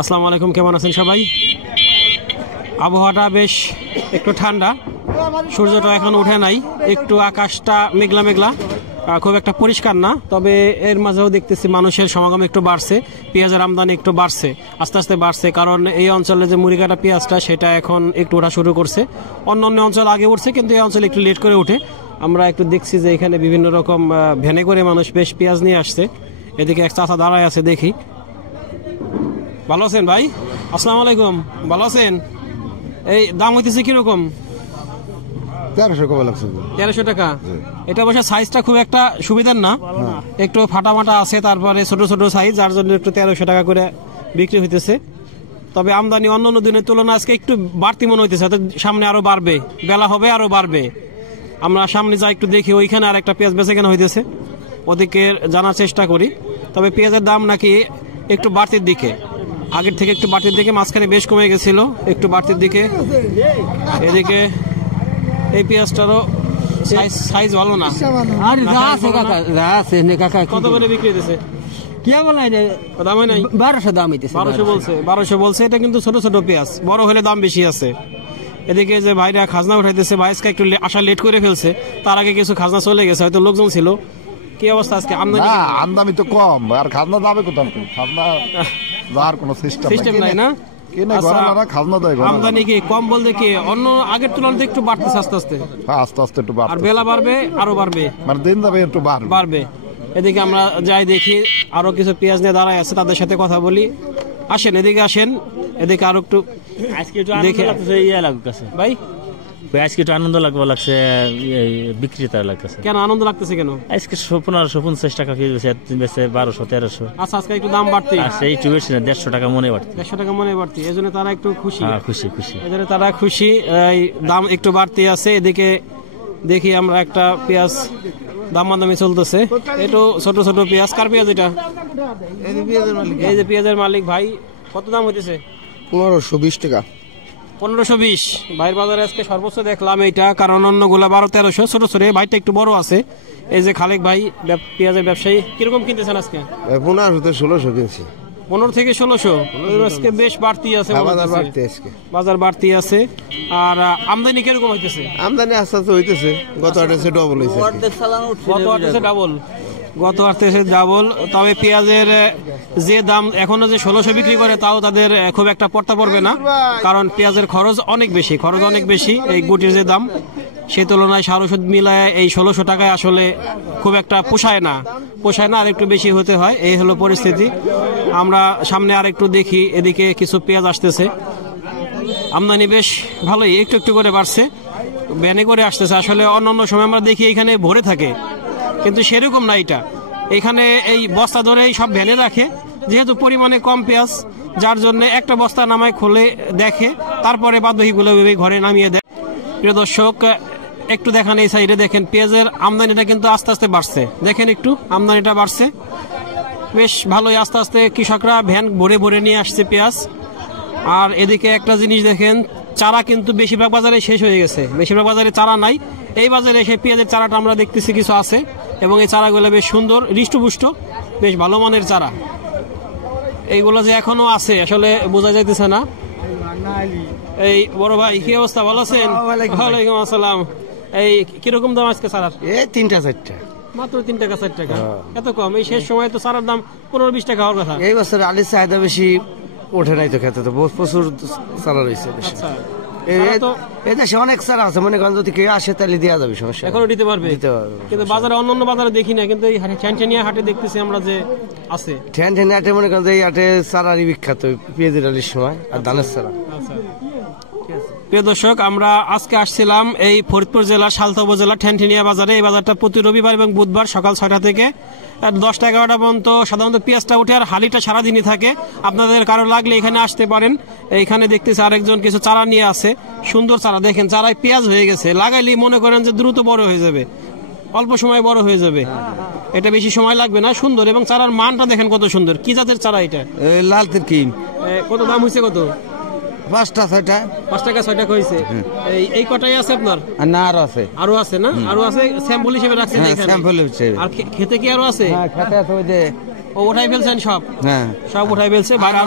আসসালামু আলাইকুম, কেমন আছেন সবাই? আবহাওয়াটা বেশ একটু ঠান্ডা, সূর্যটা এখন উঠে নাই, একটু আকাশটা মেঘলা মেঘলা, খুব একটা পরিষ্কার না। তবে এর মাঝেও দেখতেছি মানুষের সমাগম একটু বাড়ছে, পেঁয়াজের আমদানি একটু বাড়ছে, আস্তে আস্তে বাড়ছে। কারণ এই অঞ্চলে যে মুড়িকাটা পেঁয়াজটা সেটা এখন একটু ওঠা শুরু করছে। অন্য অন্য অঞ্চল আগে উঠছে, কিন্তু এই অঞ্চলে একটু লেট করে উঠে। আমরা একটু দেখছি যে এখানে বিভিন্ন রকম ভ্যানে করে মানুষ বেশ পেঁয়াজ নিয়ে আসছে। এদিকে এক চাচা দাঁড়ায় আছে, দেখি। ভালো আছেন ভাই? আসসালামু আলাইকুম, ভালো আছেন? এই দাম হইতেছে কিরকম? 1300 টাকা। এটা অবশ্য সাইজটা খুব একটা সুবিধার না, একটু ফাটামাটা আছে, তারপরে ছোট ছোট সাইজ, যার জন্য একটু 1300 টাকা করে বিক্রি হইতেছে। তবে আমদানি অন্য অন্য দিনের তুলনায় আজকে একটু বাড়তি মনে হইতেছে, সামনে আরো বাড়বে, বেলা হবে আরো বাড়বে। আমরা সামনে যা একটু দেখি, ওইখানে আর একটা পেঁয়াজ বেচে কেনা হইতেছে, ওদিকে জানার চেষ্টা করি। তবে পেঁয়াজের দাম নাকি একটু বাড়তির দিকে, আগের থেকে একটু বাড়তির দিকে, মাঝখানে বেশ কমে গেছিল, একটু বাড়তির দিকে। এদিকে এই পেঁয়াজটারও সাইজ ভালো না। কত করে বিক্রি হইতেছে? 1200 বলছে। এটা কিন্তু ছোট ছোট পেঁয়াজ, বড় হলে দাম বেশি আছে। এদিকে যে ভাইরা খাজনা উঠাইতেছে, ভাইসকে একটু আসা লেট করে ফেলছে, তার আগে কিছু খাজনা চলে গেছে, হয়তো লোকজন ছিল। কি অবস্থা আজকে? আমদানি তো কম, আর খাজনা দামে কোথাও খাজনা যার কোনো সিস্টেম নাই না। আমদানি কি কম বলতে কি অন্য আগের তুলনায় একটু বাড়তেছে আস্তে আস্তে, আস্তে আস্তে একটু বাড়বে, আর বেলা বাড়বে আরো বাড়বে, মানে দিন যাবে একটু বাড়বে। এদিকে আমরা যাই দেখি, আরো কিছু পেঁয়াজ নিয়ে দাঁড়ায় আছে, তাদের সাথে কথা বলি। আসেন, এদিকে আসেন, এদিকে আরো একটু দেখে ভাই। আজকে একটু আনন্দ লাগছে, বিক্রেতার লাগতেছে। কেন আনন্দ লাগতেছে? কেন আজকে 1550 টাকা কেজি বেচে 1200-1300। আচ্ছা, আজকে একটু দাম বাড়তি, একটু বেশি না, 150 টাকা মনে বাড়তি। 150 টাকা মনে বাড়তি, এই জন্য তারা একটু খুশি। খুশি এই জন্য তারা খুশি, দাম একটু বাড়তি আছে। এদিকে দেখি আমরা একটা পেঁয়াজ দামাদামি চলতেছে, একটু ছোট ছোট পেঁয়াজ। কার পেঁয়াজ এটা? এই যে পেঁয়াজের মালিক ভাই, কত দাম হইতেছে? 1520 টাকা। 1520 ভাইয়ের বাজারে আজকে সর্বোচ্চ দেখলাম এইটা, কারণ অন্যগুলা 1200-1300 ছোট ছোট, ভাইটা একটু বড় আছে। এই যে খালেক ভাই, পেঁয়াজের ব্যবসায়ী, কিরকম কিনতেছেন আজকে? 1500-1600 কিনছি। 15 থেকে 1600 আজকে বেশ বাড়তি আছে, বাজার বাড়তি আছে। আর আমদানি কিরকম হইতেছে? আমদানি আস্তে আস্তে হইতেছে, গত হাটে ডবল হইছে। গত হাটে ডাবল। তবে পেঁয়াজের যে দাম এখনো যে 1600 বিক্রি করে, তাও তাদের খুব একটা পড়তা পড়বে না, কারণ পেঁয়াজের খরচ অনেক বেশি। এই গুটির যে দাম, সেই তুলনায় সার ওষুধ মিলায় এই 1600 টাকায় আসলে খুব একটা পোষায় না, আর একটু বেশি হতে হয়। এই হলো পরিস্থিতি। আমরা সামনে আর একটু দেখি, এদিকে কিছু পেঁয়াজ আসতেছে, আমদানি বেশ ভালোই, একটু একটু করে বাড়ছে, ভ্যানে করে আসতেছে। আসলে অন্যান্য সময় আমরা দেখি এখানে ভরে থাকে, কিন্তু সেরকম না এটা। এখানে এই বস্তা ধরে সব ভ্যানে রাখে, যেহেতু পরিমাণে কম পেঁয়াজ, যার জন্য একটা বস্তা নামায় খুলে দেখে, তারপরে বাদবাকিগুলো ঘরে নামিয়ে দেয়। প্রিয় দর্শক, একটু দেখেন এই সাইডে, দেখেন পেঁয়াজের আমদানিটা কিন্তু আস্তে আস্তে বাড়ছে। দেখেন একটু আমদানিটা বাড়ছে বেশ ভালোই, আস্তে আস্তে কৃষকরা ভ্যান ভরে ভরে নিয়ে আসছে পেঁয়াজ। আর এদিকে একটা জিনিস দেখেন, চারা কিন্তু বেশিরভাগ বাজারে শেষ হয়ে গেছে, বেশিরভাগ বাজারে চারা নাই। এই বাজারে এসে পেঁয়াজের চারাটা আমরা দেখতেছি কিছু আছে, এবং এই চারাগুলো বেশ সুন্দর, হৃষ্টপুষ্ট, বেশ ভালো মানের চারা। এইগুলো যে এখনো আছে আসলে বোঝা যাইতেছে না। এই বড় ভাই, কি অবস্থা? ভালো আছেন? ওয়ালাইকুম আসসালাম। এই কিরকম দাম আজকে চারার? 3-4 মাত্র 3 টাকা 4 টাকা, এত কম? এই শেষ সময় তো চারার দাম 15-20 টাকা হওয়ার কথা। এই বছর আলুর চাহিদা বেশি ওঠে নাই তো, খেতে তো প্রচুর চারা রয়েছে। দেশে অনেক চারা আছে, মনে করেন যদি কেউ আসে তাহলে দেওয়া যাবে, সমস্যা এখনো দিতে পারবে। কিন্তু বাজারে অন্যান্য বাজারে দেখি না, কিন্তু এই ঠ্যানঠেনিয়া হাটে দেখতেছি আমরা যে আছে। ঠ্যানঠেনিয়া হাটে মনে করেন যে এই হাটে চারারই বিখ্যাত, পেঁয়াজের আলুর সময় আর ধানের চারা। প্রিয় দর্শক, আমরা আজকে আসছিলাম এই ফরিদপুর জেলার সালথা উপজেলা ঠ্যানঠেনিয়া বাজারে। এই বাজারটা প্রতি রবিবার এবং বুধবার সকাল 6টা থেকে 10টা-11টা পর্যন্ত সাধারণত পেঁয়াজটা উঠে, আর হালিটা সারাদিনই থাকে। আপনাদের কারো লাগলে এখানে আসতে পারেন। এইখানে দেখতেছি আরেকজন কিছু চারা নিয়ে আছে, সুন্দর চারা। দেখেন চারায় পেঁয়াজ হয়ে গেছে, লাগাইলে মনে করেন যে দ্রুত বড় হয়ে যাবে, অল্প সময় বড় হয়ে যাবে, এটা বেশি সময় লাগবে না। সুন্দর, এবং চারার মানটা দেখেন কত সুন্দর। কি জাতের চারা এটা? লাল তিরকিন। কত দাম হয়েছে? কত? 5টা-6টা। 5 টাকা 6 টাকা হয়েছে। এই কটাই আছে আপনার? না, আরো আছে না? আরো আছে, স্যাম্পল হিসেবে রাখছেন? স্যাম্পল হিসেবে। আর খেতে কি আরো আছে? হ্যাঁ, খেতে আছে, ওই যে ও উঠাই ফেলছেন সব? হ্যাঁ, সব উঠাই ফেলছে, বাইরে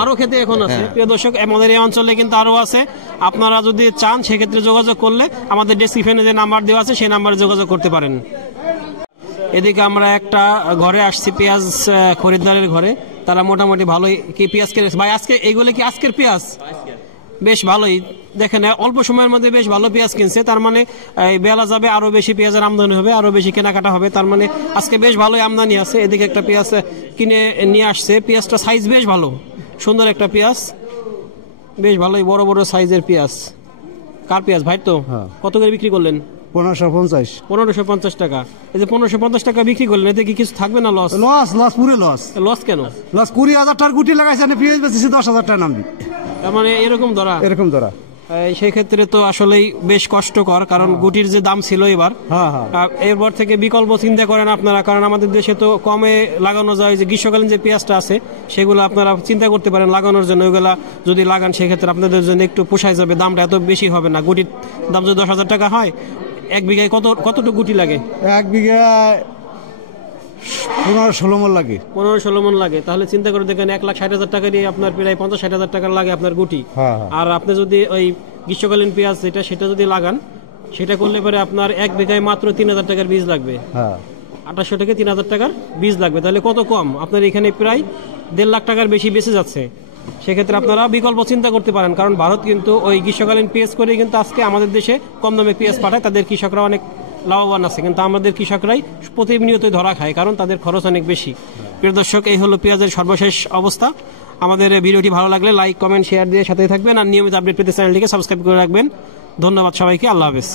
আরো খেতে এখন আছে। প্রিয় দর্শক, আমাদের এই অঞ্চলে কিন্তু আরো আছে, আপনারা যদি চান সেক্ষেত্রে যোগাযোগ করলে আমাদের ডেসক্রিপশনে যে নাম্বার দেওয়া আছে সেই নাম্বারে যোগাযোগ করতে পারেন। এদিকে আমরা একটা ঘরে আসছি, পেঁয়াজ খরিদ্দারের ঘরে। তারা মোটামুটি ভালোই কি পেঁয়াজ কিনেছে। ভাই আজকে এইগুলো কি আজকের পেঁয়াজ? বেশ ভালোই, দেখেন অল্প সময়ের মধ্যে বেশ ভালো পেঁয়াজ কিনছে। তার মানে এই বেলা যাবে, আরো বেশি পেঁয়াজের আমদানি হবে, আরো বেশি কেনাকাটা হবে। তার মানে আজকে বেশ ভালোই আমদানি আছে। এদিকে একটা পেঁয়াজ কিনে নিয়ে আসছে, পেঁয়াজটা সাইজ বেশ ভালো, সুন্দর একটা পেঁয়াজ, বেশ ভালোই বড় বড় সাইজের পেঁয়াজ। কার পেঁয়াজ ভাই? তো কত করে বিক্রি করলেন? 1550। 1550 টাকা। এই যে 1550 টাকা বিক্রি করলেন, এতে কি কিছু থাকবে না লস? লস পুরো লস। লস কেন? লস 20,000 টাকার গুটি লাগাইছে, পেঁয়াজ বেচেছি 10,000 টাকা নামবি। তার মানে এরকম ধরা। সেই ক্ষেত্রে তো আসলেই বেশ কষ্টকর, কারণ গুটির যে দাম ছিল এবার, এরপর থেকে বিকল্প চিন্তা করেন আপনারা। কারণ আমাদের দেশে তো কমে লাগানো যায়, যে গ্রীষ্মকালীন যে পেঁয়াজটা আছে সেগুলো আপনারা চিন্তা করতে পারেন লাগানোর জন্য। ওইগুলা যদি লাগান সেক্ষেত্রে আপনাদের জন্য একটু পোষায় যাবে, দামটা এত বেশি হবে না। গুটির দাম যদি 10,000 টাকা হয়, এক বিঘায় কতটুকু গুটি লাগে? এক বিঘায় 15-16 মণ লাগে। 15-16 মণ লাগে। তাহলে চিন্তা করে দেখেন, 1,60,000 টাকা দিয়ে আপনার প্রায় 50-60,000 টাকা লাগে আপনার গুটি। আর আপনি যদি ওই গ্রীষ্মকালীন পেঁয়াজ সেটা যদি লাগান, সেটা করলে পরে আপনার এক বিঘায় মাত্র 3,000 টাকার বীজ লাগবে। 2800 থেকে 3,000 টাকার বীজ লাগবে। তাহলে কত কম, আপনার এখানে প্রায় 1.5 লাখ টাকার বেশি বেঁচে যাচ্ছে। সেক্ষেত্রে আপনারা বিকল্প চিন্তা করতে পারেন, কারণ ভারত কিন্তু ওই গ্রীষ্মকালীন পেঁয়াজ করে কিন্তু আজকে আমাদের দেশে কম দামে পেঁয়াজ পাঠায়। তাদের কৃষকরা অনেক লাভবান আছে, কিন্তু আমাদের কৃষকরাই প্রতিনিয়তই ধরা খায়, কারণ তাদের খরচ অনেক বেশি। প্রিয় দর্শক, এই হলো পেঁয়াজের সর্বশেষ অবস্থা। আমাদের ভিডিওটি ভালো লাগলে লাইক, কমেন্ট, শেয়ার দিয়ে সাথে থাকবেন, আর নিয়মিত আপডেট পেতে চ্যানেলটিকে সাবস্ক্রাইব করে রাখবেন। ধন্যবাদ সবাইকে, আল্লাহ হাফেজ।